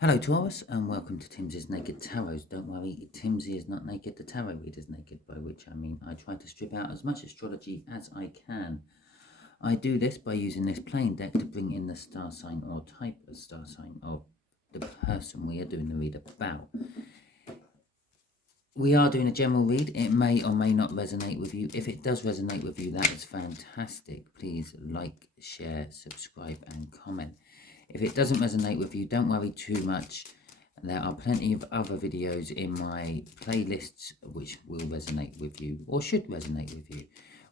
Hello Taurus and welcome to Timsy's Naked Tarot. Don't worry, Timsy is not naked, the tarot reader's naked, by which I mean I try to strip out as much astrology as I can. I do this by using this plain deck to bring in the star sign or type of star sign of the person we are doing the read about. We are doing a general read. It may or may not resonate with you. If it does resonate with you, that is fantastic. Please like, share, subscribe and comment. If it doesn't resonate with you, don't worry too much. There are plenty of other videos in my playlists which will resonate with you or should resonate with you.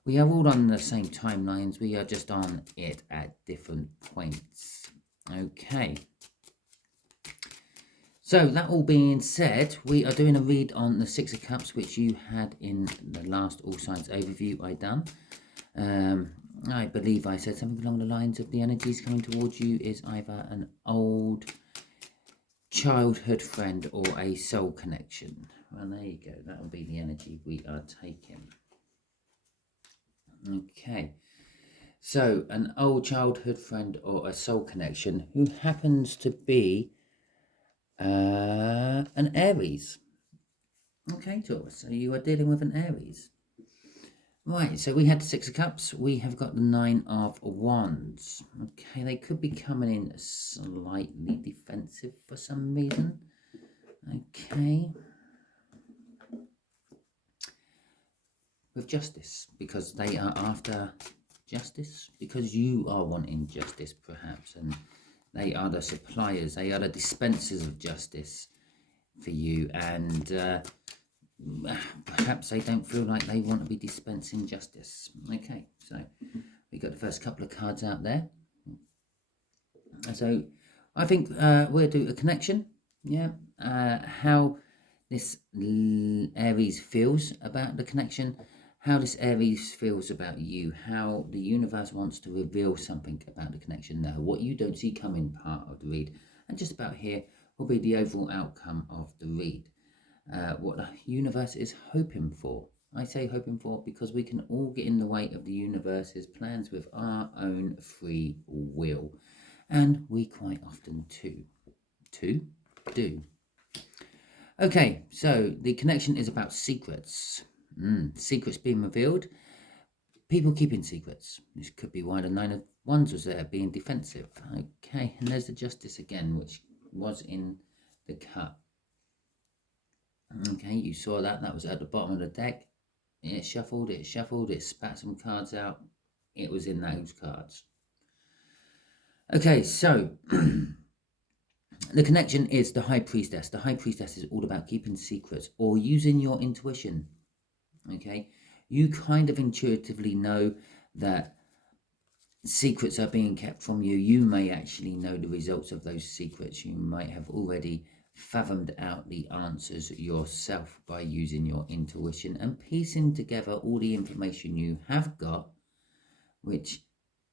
We are all on the same timelines. We are just on it at different points. Okay. So that all being said, we are doing a read on the Six of Cups, which you had in the last All Signs overview I done. I believe I said something along the lines of the energies coming towards you is either an old childhood friend or a soul connection. Well, there you go. That will be the energy we are taking. Okay. So, an old childhood friend or a soul connection who happens to be an Aries. Okay, Taurus. So you are dealing with an Aries. Right, so we had the Six of Cups. We have got the Nine of Wands. Okay, they could be coming in slightly defensive for some reason. Okay. With justice, because they are after justice, because you are wanting justice perhaps, and they are the suppliers, they are the dispensers of justice for you, and perhaps they don't feel like they want to be dispensing justice. Okay, so we got the first couple of cards out there. So I think we'll do a connection. Yeah, how this Aries feels about the connection, how this Aries feels about you, how the universe wants to reveal something about the connection now, what you don't see coming part of the read, and just about here will be the overall outcome of the read. What the universe is hoping for. I say hoping for because we can all get in the way of the universe's plans with our own free will. And we quite often do. Okay, so the connection is about secrets. Secrets being revealed. People keeping secrets. This could be why the Nine of Wands was there, being defensive. Okay, and there's the Justice again, which was in the cup. Okay, you saw that. That was at the bottom of the deck. It shuffled, it spat some cards out. It was in those cards. Okay, so the connection is the High Priestess. The High Priestess is all about keeping secrets or using your intuition. Okay, you kind of intuitively know that secrets are being kept from you. You may actually know the results of those secrets. You might have already fathomed out the answers yourself by using your intuition and piecing together all the information you have got, which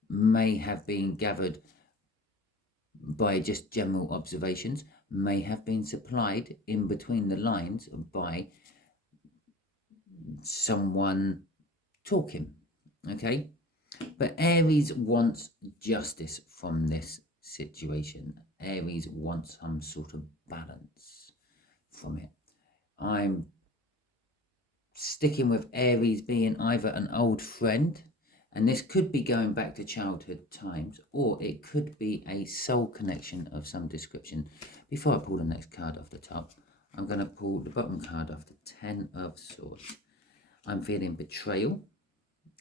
may have been gathered by just general observations, may have been supplied in between the lines by someone talking. Okay, but Aries wants justice from this situation. Aries wants some sort of balance from it. I'm sticking with Aries being either an old friend, and this could be going back to childhood times, or it could be a soul connection of some description. Before I pull the next card off the top, I'm going to pull the bottom card off the Ten of Swords. I'm feeling betrayal,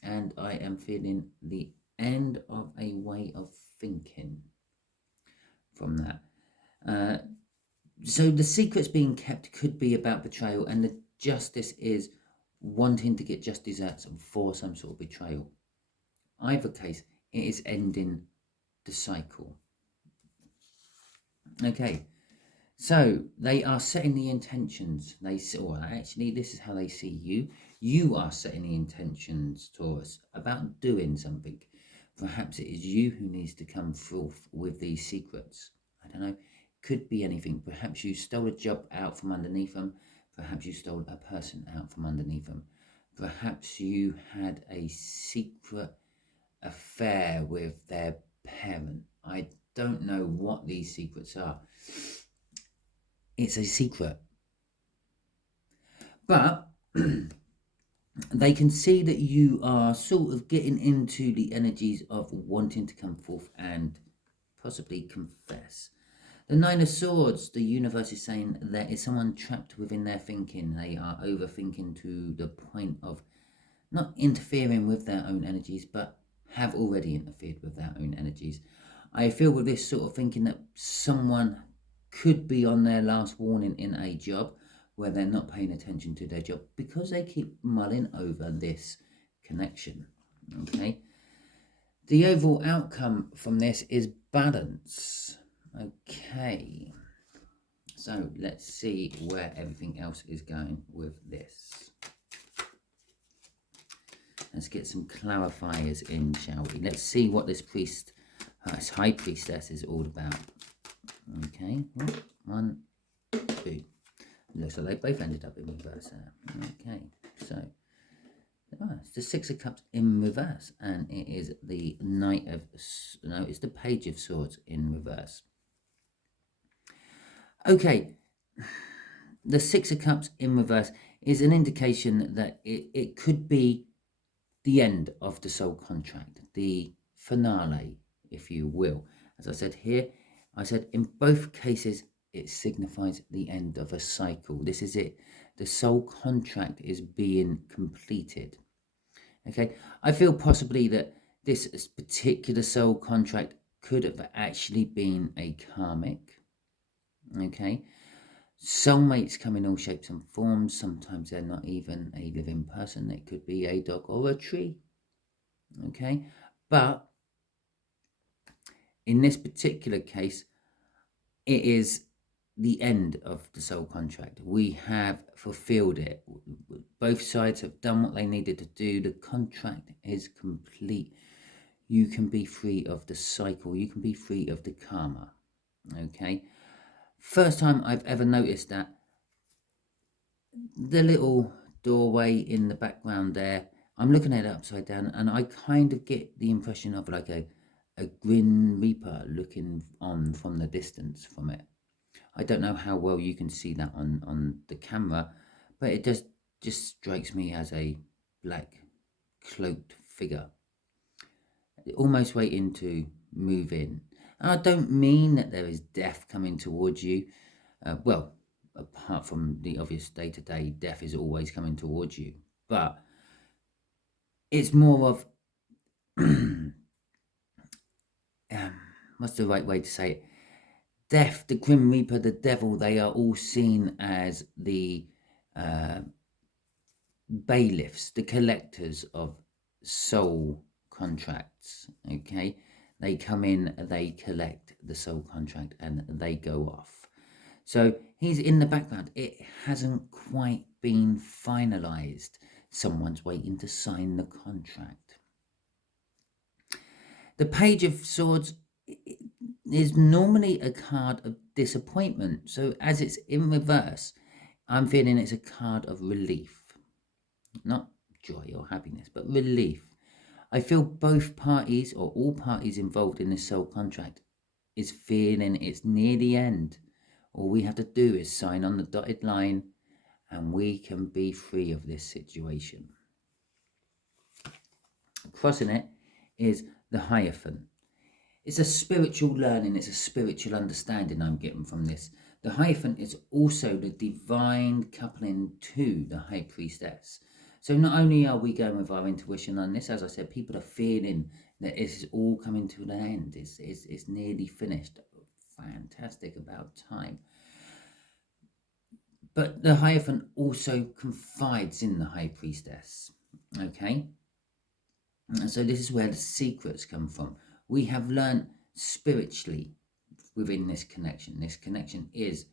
and I am feeling the end of a way of thinking from that. So the secrets being kept could be about betrayal, and the justice is wanting to get just desserts for some sort of betrayal. Either case, it is ending the cycle. Okay, so they are setting the intentions. Actually, this is how they see you. You are setting the intentions, Taurus, about doing something. Perhaps it is you who needs to come forth with these secrets. I don't know. Could be anything. Perhaps you stole a job out from underneath them. Perhaps you stole a person out from underneath them. Perhaps you had a secret affair with their parent. I don't know what these secrets are, it's a secret. But they can see that you are sort of getting into the energies of wanting to come forth and possibly confess. The Nine of Swords, the universe is saying there is someone trapped within their thinking. They are overthinking to the point of not interfering with their own energies, but have already interfered with their own energies. I feel with this sort of thinking that someone could be on their last warning in a job where they're not paying attention to their job because they keep mulling over this connection. Okay. The overall outcome from this is balance. Okay. So let's see where everything else is going with this. Let's get some clarifiers in, shall we? Let's see what this high priestess is all about. Okay, 1, 2. Looks like they both ended up in reverse there. Okay, so it's the Six of Cups in reverse, and it is the it's the Page of Swords in reverse. Okay, the Six of Cups in reverse is an indication that it could be the end of the soul contract, the finale, if you will. As I said here, I said in both cases, it signifies the end of a cycle. This is it. The soul contract is being completed. Okay, I feel possibly that this particular soul contract could have actually been a karmic. Okay, soulmates come in all shapes and forms. Sometimes they're not even a living person. It could be a dog or a tree. Okay, but in this particular case, it is the end of the soul contract. We have fulfilled it. Both sides have done what they needed to do. The contract is complete. You can be free of the cycle. You can be free of the karma. Okay, first time I've ever noticed that. The little doorway in the background there, I'm looking at it upside down, and I kind of get the impression of like a Grim Reaper looking on from the distance from it. I don't know how well you can see that on the camera, but it just strikes me as a black cloaked figure, almost waiting to move in. And I don't mean that there is death coming towards you. Well, apart from the obvious day-to-day, death is always coming towards you. But it's more of, what's the right way to say it? Death, the Grim Reaper, the devil, they are all seen as the bailiffs, the collectors of soul contracts, okay? They come in, they collect the soul contract, and they go off. So he's in the background. It hasn't quite been finalized. Someone's waiting to sign the contract. The Page of Swords is normally a card of disappointment. So as it's in reverse, I'm feeling it's a card of relief. Not joy or happiness, but relief. I feel both parties, or all parties involved in this soul contract, is feeling it's near the end. All we have to do is sign on the dotted line and we can be free of this situation. Crossing it is the Hierophant. It's a spiritual learning, it's a spiritual understanding I'm getting from this. The Hierophant is also the divine coupling to the High Priestess. So not only are we going with our intuition on this, as I said, people are feeling that it's all coming to an end. It's nearly finished. Fantastic, about time. But the Hierophant also confides in the High Priestess. Okay? And so this is where the secrets come from. We have learned spiritually within this connection. This connection is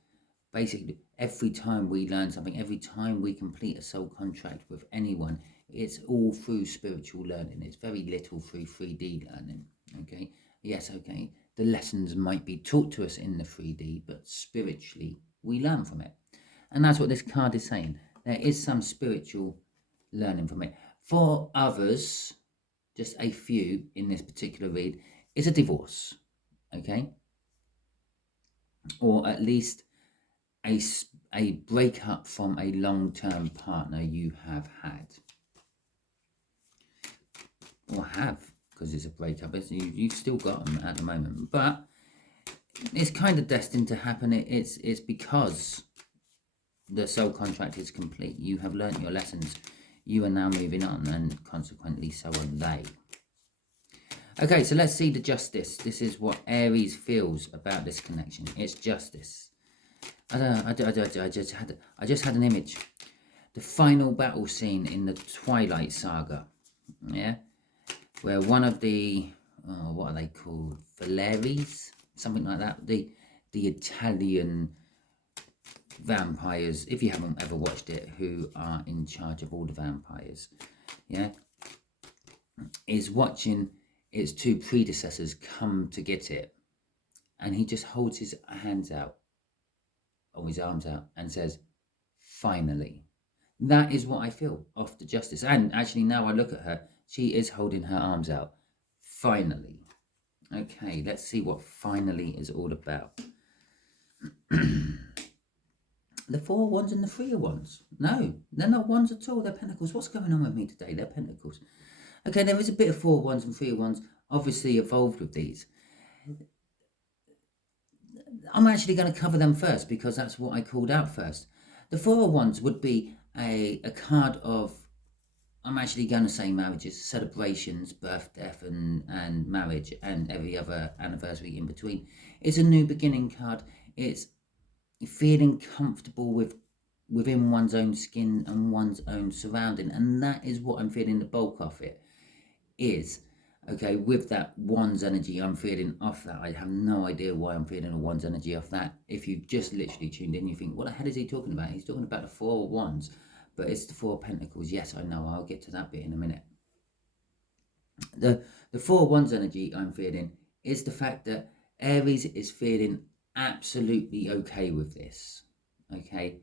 basically every time we learn something, every time we complete a soul contract with anyone, it's all through spiritual learning. It's very little through 3D learning. Okay? Yes, okay. The lessons might be taught to us in the 3D, but spiritually we learn from it. And that's what this card is saying. There is some spiritual learning from it. For others, just a few in this particular read, it's a divorce, okay? Or at least a breakup from a long-term partner you have had. Or have, because it's a breakup. You've still got them at the moment. But it's kind of destined to happen. It's because the soul contract is complete. You have learnt your lessons. You are now moving on, and consequently so are they. Okay, so let's see the justice. This is what Aries feels about this connection. It's justice. I just had an image. The final battle scene in the Twilight Saga. Yeah? Where one of the, what are they called? Valeries? Something like that. The Italian vampires, if you haven't ever watched it, who are in charge of all the vampires, yeah, is watching its two predecessors come to get it, and he just holds his hands out, or his arms out, and says, finally. That is what I feel off the justice. And actually now I look at her, she is holding her arms out. Finally. Okay, let's see what finally is all about. The 4 of Wands and the 3 of Wands. No, they're not Wands at all. They're Pentacles. What's going on with me today? They're Pentacles. Okay, there is a bit of 4 of Wands and 3 of Wands obviously evolved with these. I'm actually going to cover them first because that's what I called out first. The 4 of Wands would be a card of, I'm actually going to say marriages, celebrations, birth, death, and marriage, and every other anniversary in between. It's a new beginning card. It's feeling comfortable within one's own skin and one's own surrounding, and that is what I'm feeling the bulk of it is. Okay, with that Wands energy I'm feeling off that. I have no idea why I'm feeling a Wands energy off that. If you've just literally tuned in, you think, what the hell is he talking about? He's talking about the 4 of Wands, but it's the 4 of Pentacles. Yes, I know, I'll get to that bit in a minute. The 4 of Wands energy I'm feeling is the fact that Aries is feeling absolutely okay with this. Okay,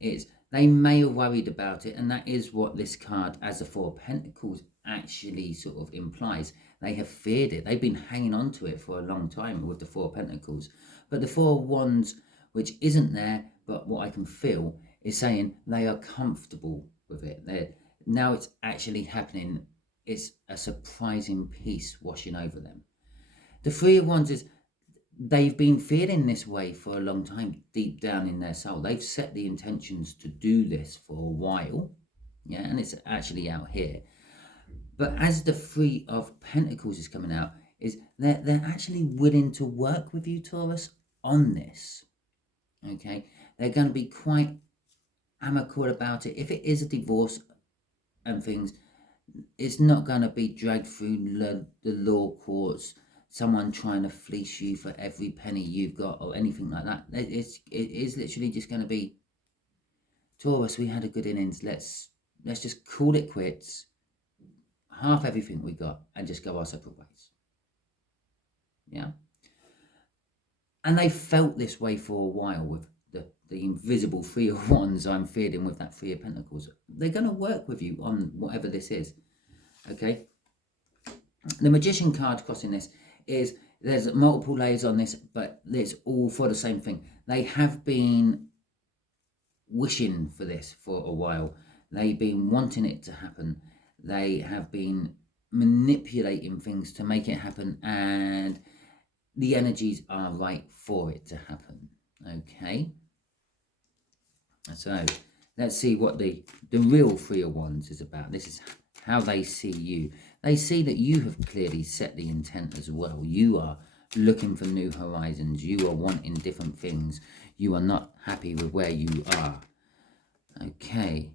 they may have worried about it, and that is what this card as a 4 of Pentacles actually sort of implies. They have feared it. They've been hanging on to it for a long time with the 4 of Pentacles. But the 4 of Wands, which isn't there, but what I can feel is saying they are comfortable with it. Now it's actually happening. It's a surprising peace washing over them. The 3 of Wands is, they've been feeling this way for a long time deep down in their soul. They've set the intentions to do this for a while. Yeah, and it's actually out here. But as the 3 of Pentacles is coming out, is they're actually willing to work with you, Taurus, on this. Okay, they're going to be quite amicable about it. If it is a divorce and things, it's not going to be dragged through the law courts, someone trying to fleece you for every penny you've got or anything like that. It is literally just going to be, Taurus, we had a good innings. Let's just call it quits, half everything we got, and just go our separate ways. Yeah. And they felt this way for a while with the invisible 3 of Wands I'm feeling with that 3 of Pentacles. They're going to work with you on whatever this is. Okay. The Magician card crossing this is, there's multiple layers on this, but it's all for the same thing. They have been wishing for this for a while. They've been wanting it to happen. They have been manipulating things to make it happen, and the energies are right for it to happen. Okay. So let's see what the real 3 of Wands is about. This is how they see you. They see that you have clearly set the intent as well. You are looking for new horizons. You are wanting different things. You are not happy with where you are. Okay.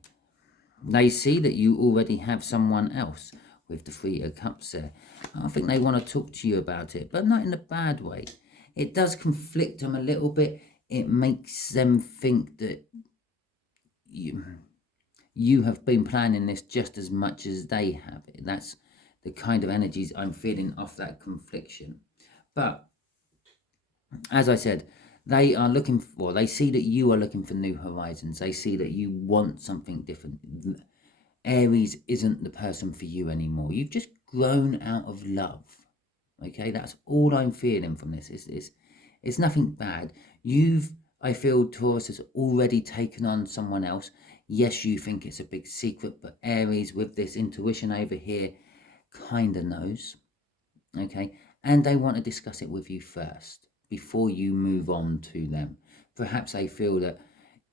They see that you already have someone else with the 3 of Cups there. I think they want to talk to you about it, but not in a bad way. It does conflict them a little bit. It makes them think that you have been planning this just as much as they have. That's the kind of energies I'm feeling off that confliction. But as I said, they are looking for, they see that you are looking for new horizons. They see that you want something different. Aries isn't the person for you anymore. You've just grown out of love. Okay, that's all I'm feeling from this. It's nothing bad. You've I feel Taurus has already taken on someone else. Yes, you think it's a big secret, but Aries, with this intuition over here, kind of knows. Okay, and they want to discuss it with you first before you move on to them. Perhaps they feel that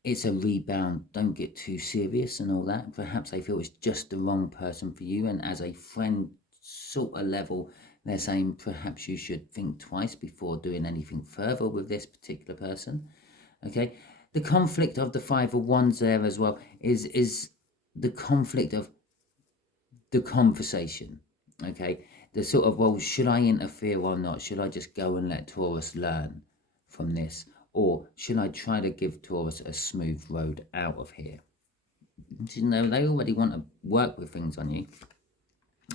it's a rebound, don't get too serious and all that. Perhaps they feel it's just the wrong person for you, and as a friend sort of level, they're saying perhaps you should think twice before doing anything further with this particular person. Okay, the conflict of the Five of Wands there as well is the conflict of the conversation. Okay, the sort of, well, should I interfere or not? Should I just go and let Taurus learn from this, or should I try to give Taurus a smooth road out of here? You know, they already want to work with things on you.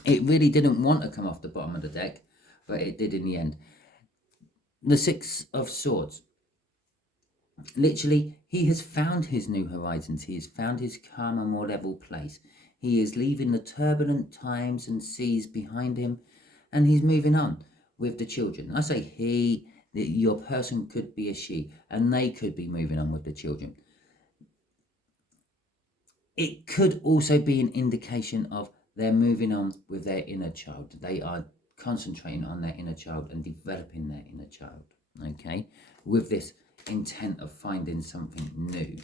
It really didn't want to come off the bottom of the deck, but it did in the end. The Six of Swords. Literally, he has found his new horizons. He has found his calmer, more level place. He is leaving the turbulent times and seas behind him, and he's moving on with the children. I say he, your person could be a she, and they could be moving on with the children. It could also be an indication of they're moving on with their inner child. They are concentrating on their inner child and developing their inner child, okay, with this intent of finding something new.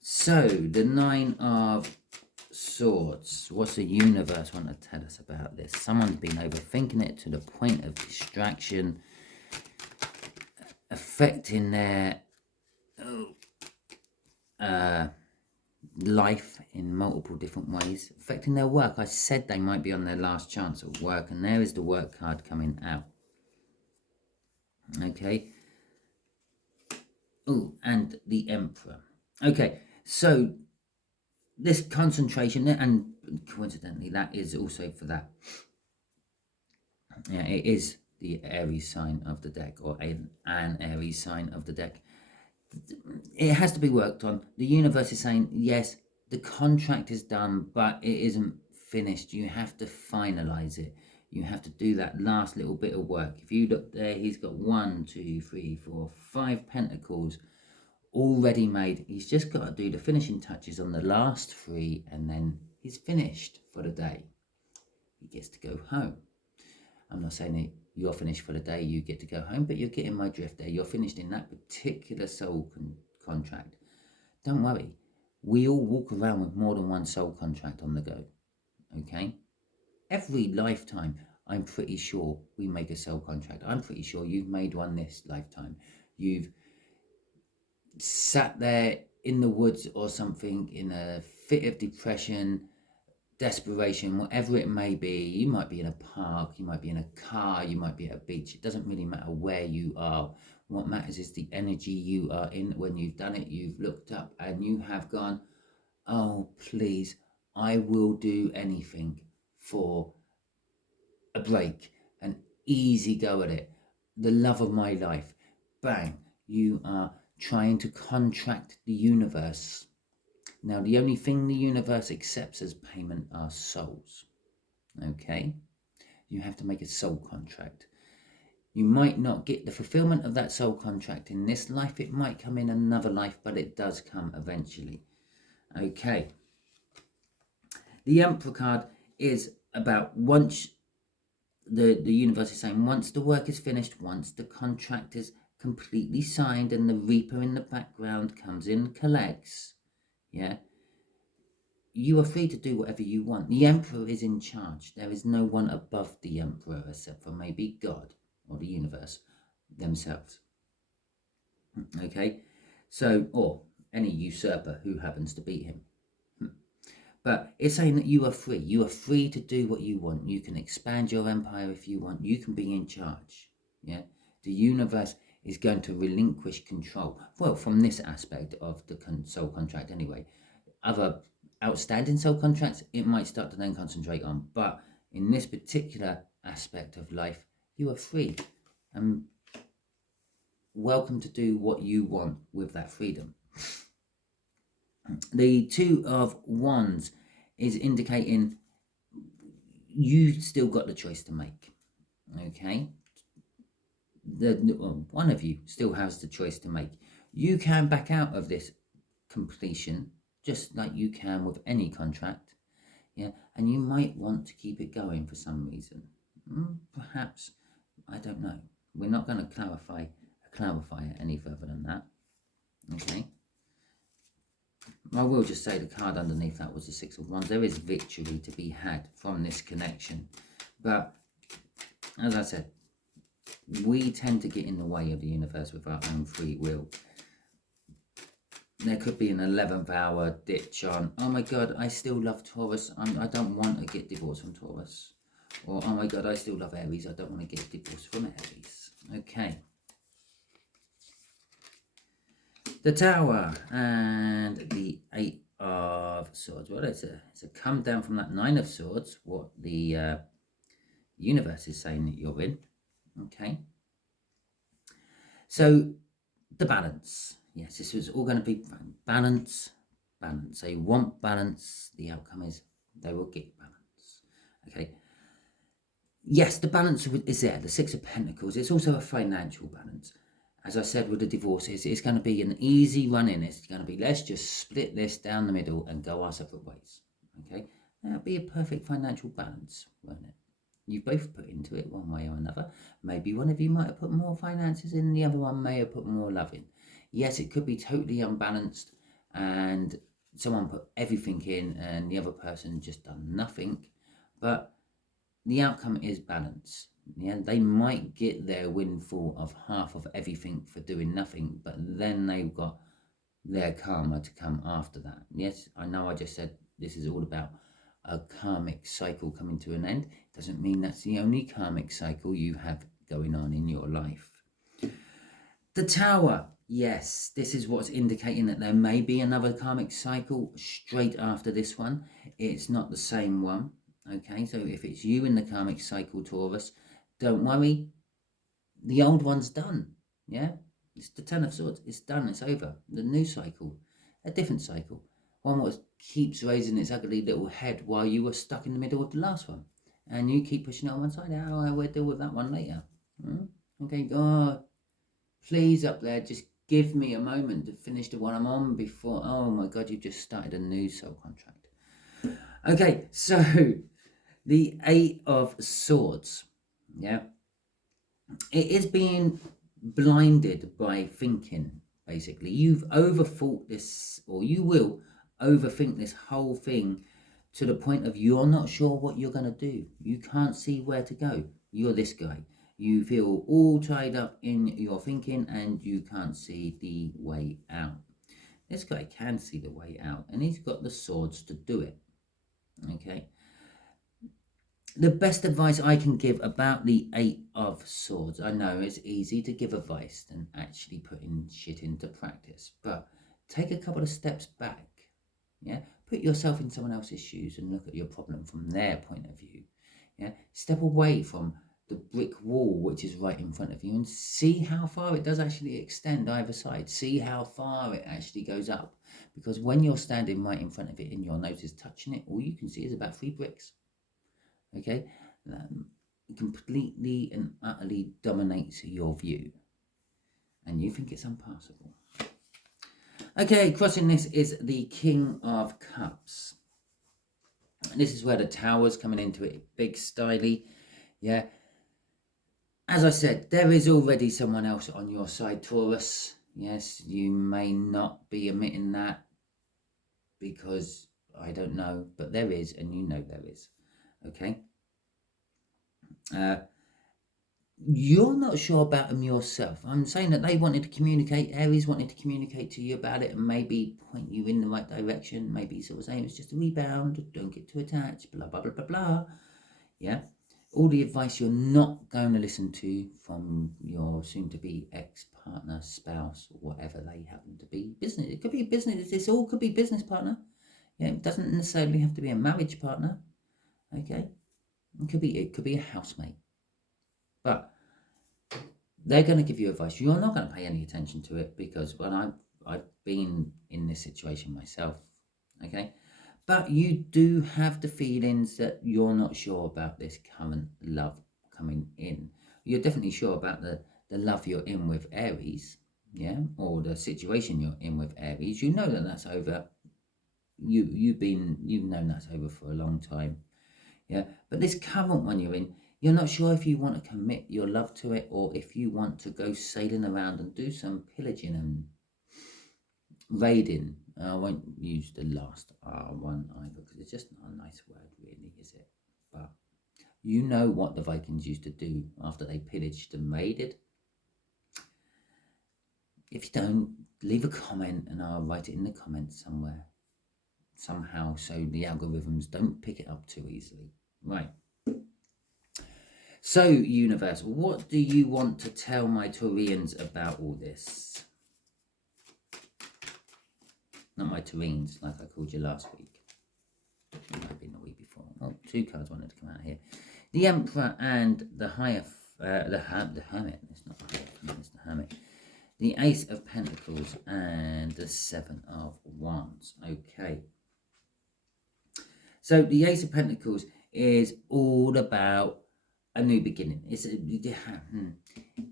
So, the Nine of Swords. What's the universe want to tell us about this? Someone's been overthinking it to the point of distraction, affecting their life in multiple different ways, affecting their work. I said they might be on their last chance at work, and there is the work card coming out. Okay. Oh, and the Emperor. Okay, so this concentration, and coincidentally, that is also for that. Yeah, it is the Aries sign of the deck, or an Aries sign of the deck. It has to be worked on. The universe is saying, yes, the contract is done, but it isn't finished. You have to finalize it. You have to do that last little bit of work. If you look there, he's got 1, 2, 3, 4, 5 pentacles already made. He's just got to do the finishing touches on the last 3, and then he's finished for the day. He gets to go home. I'm not saying that you're finished for the day, you get to go home, but you're getting my drift there. You're finished in that particular soul contract. Don't worry, we all walk around with more than one soul contract on the go, okay? Every lifetime, I'm pretty sure we make a soul contract. I'm pretty sure you've made one this lifetime. You've sat there in the woods or something in a fit of depression, desperation, whatever it may be. You might be in a park, you might be in a car, you might be at a beach. It doesn't really matter where you are. What matters is the energy you are in. When you've done it, you've looked up and you have gone, oh, please, I will do anything for a break, an easy go at it, the love of my life. Bang, you are trying to contract the universe. Now, the only thing the universe accepts as payment are souls, okay? You have to make a soul contract. You might not get the fulfillment of that soul contract in this life. It might come in another life, but it does come eventually, okay? The Emperor card is about once the universe is saying, once the work is finished, once the contract is completely signed and the Reaper in the background comes in, collects, yeah, you are free to do whatever you want. The Emperor is in charge. There is no one above the Emperor except for maybe God or the universe themselves. Okay, so, or any usurper who happens to beat him. But it's saying that you are free. You are free to do what you want. You can expand your empire if you want. You can be in charge. Yeah, the universe is going to relinquish control. Well, from this aspect of the soul contract anyway. Other outstanding soul contracts, it might start to then concentrate on. But in this particular aspect of life, you are free and welcome to do what you want with that freedom. The Two of Wands is indicating you still got the choice to make, okay? one of you still has the choice to make. You can back out of this completion, just like you can with any contract, yeah, and you might want to keep it going for some reason. Perhaps, I don't know. We're not going to clarify it any further than that. Okay. I will just say the card underneath that was the Six of Wands. There is victory to be had from this connection, but as I said, we tend to get in the way of the universe with our own free will. There could be an 11th hour ditch on, oh my God, I still love Taurus. I don't want to get divorced from Taurus. Or, oh my God, I still love Aries. I don't want to get divorced from Aries. Okay. The Tower and the Eight of Swords. Well, it's a come down from that Nine of Swords, what the universe is saying that you're in. Okay. So, the balance. Yes, this was all going to be balance. They want balance. The outcome is they will get balance. Okay. Yes, the balance is there. The Six of Pentacles. It's also a financial balance. As I said with the divorces, it's going to be an easy run in. It's going to be, let's just split this down the middle and go our separate ways. Okay. That'll be a perfect financial balance, won't it? You both put into it one way or another. Maybe one of you might have put more finances in, the other one may have put more love in. Yes, it could be totally unbalanced and someone put everything in and the other person just done nothing. But the outcome is balance. Yeah, they might get their windfall of half of everything for doing nothing, but then they've got their karma to come after that. Yes, I know I just said this is all about a karmic cycle coming to an end. Doesn't mean that's the only karmic cycle you have going on in your life. The Tower, yes, this is what's indicating that there may be another karmic cycle straight after this one. It's not the same one. Okay, so if it's you in the karmic cycle, Taurus, don't worry. The old one's done. Yeah, it's the Ten of Swords. It's done. It's over. The new cycle, a different cycle. One that keeps raising its ugly little head while you were stuck in the middle of the last one. And you keep pushing it on one side. Oh, we'll deal with that one later. Okay, God, please up there, just give me a moment to finish the one I'm on before. Oh my God, you've just started a new soul contract. Okay, so the Eight of Swords. Yeah. It is being blinded by thinking, basically. You've overthought this, or you will overthink this whole thing to the point of you're not sure what you're going to do. You can't see where to go. You're this guy. You feel all tied up in your thinking and you can't see the way out. This guy can see the way out and he's got the swords to do it. Okay. The best advice I can give about the Eight of Swords, I know it's easy to give advice than actually putting shit into practice, but take a couple of steps back. Yeah, put yourself in someone else's shoes and look at your problem from their point of view. Yeah, step away from the brick wall which is right in front of you and see how far it does actually extend either side. See how far it actually goes up, because when you're standing right in front of it and your nose is touching it, all you can see is about 3 bricks. Okay, completely and utterly dominates your view and you think it's impassable. Okay, crossing this is the King of Cups. And this is where the Tower's coming into it, big styly. Yeah, as I said, there is already someone else on your side, Taurus. Yes, you may not be admitting that because I don't know, but there is, and you know there is. Okay. You're not sure about them yourself. I'm saying that they wanted to communicate, Aries wanted to communicate to you about it and maybe point you in the right direction, maybe sort of saying it's just a rebound, don't get too attached, blah, blah, blah, blah, blah. Yeah. All the advice you're not going to listen to from your soon-to-be ex-partner, spouse, whatever they happen to be. Business, it could be business, this all could be business partner. Yeah, it doesn't necessarily have to be a marriage partner. Okay. It could be a housemate. But they're going to give you advice. You're not going to pay any attention to it because, well, I've been in this situation myself, okay? But you do have the feelings that you're not sure about this current love coming in. You're definitely sure about the the love you're in with Aries, yeah, or the situation you're in with Aries, you know that that's over. You've known that's over for a long time, yeah. But this current one you're in, you're not sure if you want to commit your love to it or if you want to go sailing around and do some pillaging and raiding. I won't use the last one either because it's just not a nice word, really, is it? But you know what the Vikings used to do after they pillaged and raided. If you don't, leave a comment and I'll write it in the comments somewhere, somehow, so the algorithms don't pick it up too easily. Right. So, universe, what do you want to tell my Taurians about all this? Not my Taurines, like I called you last week. It might have been the week before. Oh, 2 cards wanted to come out here. The Emperor and the Hermit. It's not the Hierophant, it's the Hermit. The Ace of Pentacles and the 7 of Wands. Okay. So the Ace of Pentacles is all about a new beginning. It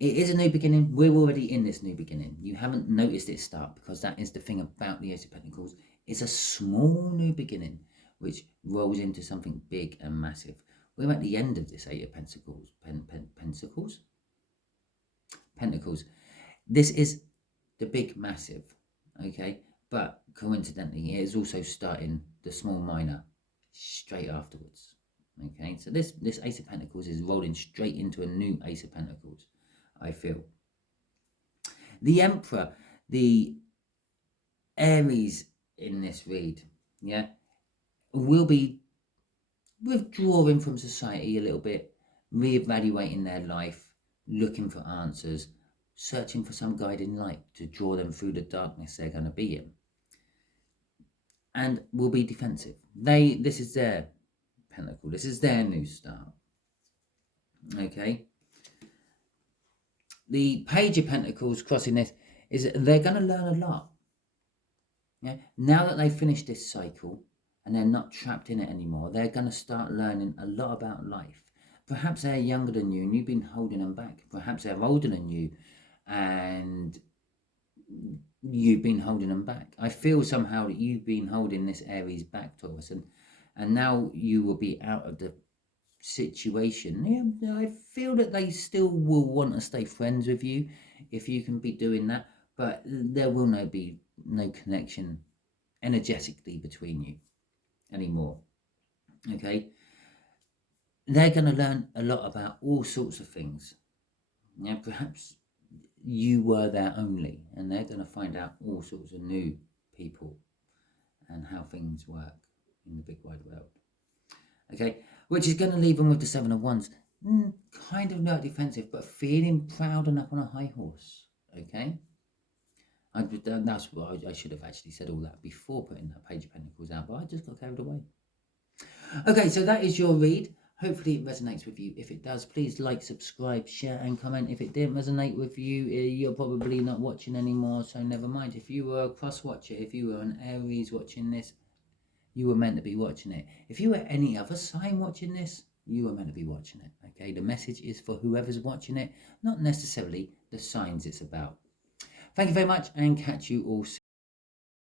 is a new beginning. We're already in this new beginning. You haven't noticed it start because that is the thing about the Ace of Pentacles. It's a small new beginning which rolls into something big and massive. We're at the end of this Eight of Pentacles. Pentacles. This is the big massive, okay? But coincidentally, it is also starting the small minor straight afterwards. Okay, so this Ace of Pentacles is rolling straight into a new Ace of Pentacles, I feel. The Emperor, the Aries in this read, yeah, will be withdrawing from society a little bit, reevaluating their life, looking for answers, searching for some guiding light to draw them through the darkness they're going to be in. And will be defensive. This is their Pentacle. This is their new start. Okay. The Page of Pentacles crossing this is that they're going to learn a lot. Yeah. Now that they've finished this cycle and they're not trapped in it anymore, they're going to start learning a lot about life. Perhaps they're younger than you and you've been holding them back. Perhaps they're older than you and you've been holding them back. I feel somehow that you've been holding this Aries back, Taurus, and now you will be out of the situation. Yeah, I feel that they still will want to stay friends with you if you can be doing that, but there will be no connection energetically between you anymore. Okay, they're going to learn a lot about all sorts of things. Yeah, perhaps you were there only, and they're going to find out all sorts of new people and how things work in the big wide world. Okay, which is going to leave them with the 7 of Wands, kind of not defensive, but feeling proud and up on a high horse. Okay, that's what I should have actually said all that before putting that Page of Pentacles out, but I just got carried away. Okay, so that is your read. Hopefully it resonates with you. If it does, please like, subscribe, share and comment. If it didn't resonate with you, you're probably not watching anymore, so never mind. If you were a cross watcher, if you were an Aries watching this, you were meant to be watching it. If you were any other sign watching this, you were meant to be watching it. Okay, the message is for whoever's watching it, not necessarily the signs it's about. Thank you very much and catch you all soon.